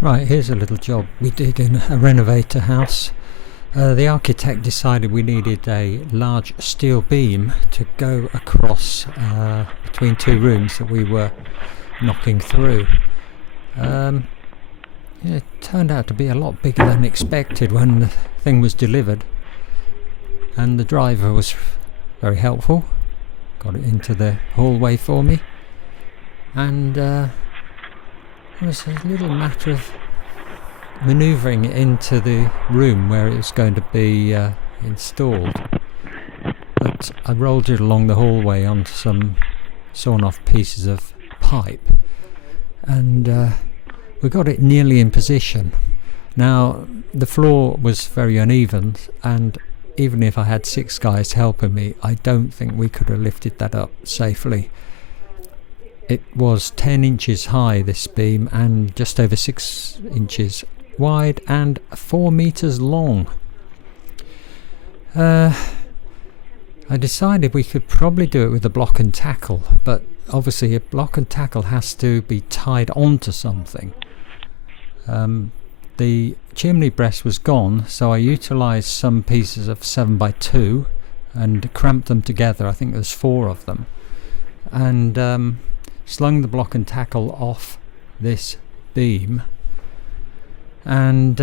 Right, here's a little job we did in a renovator house. The architect decided we needed a large steel beam to go across between two rooms that we were knocking through. It turned out to be a lot bigger than expected when the thing was delivered, and the driver was very helpful, got it into the hallway for me, and it was a little matter of manoeuvring it into the room where it was going to be installed. But I rolled it along the hallway onto some sawn off pieces of pipe, and we got it nearly in position. Now the floor was very uneven, and even if I had 6 guys helping me, I don't think we could have lifted that up safely. It was 10 inches high, this beam, and just over 6 inches wide and 4 meters long. I decided we could probably do it with a block and tackle, but obviously a block and tackle has to be tied onto something. The chimney breast was gone, so I utilised some pieces of 7x2 and cramped them together. I think there's 4 of them, and slung the block and tackle off this beam, and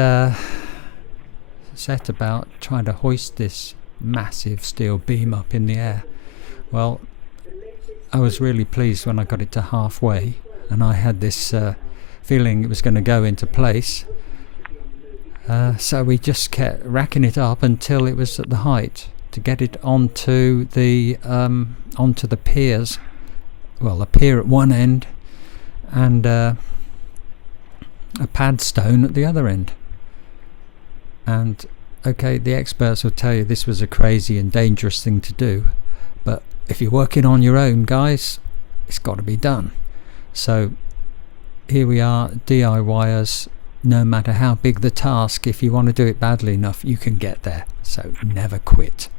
set about trying to hoist this massive steel beam up in the air. Well, I was really pleased when I got it to halfway, and I had this feeling it was going to go into place. So we just kept racking it up until it was at the height to get it onto the piers. Well, a pier at one end and a pad stone at the other end. And okay, the experts will tell you this was a crazy and dangerous thing to do, but if you're working on your own, guys, it's got to be done. So here we are, DIYers. No matter how big the task, if you want to do it badly enough, you can get there. So never quit.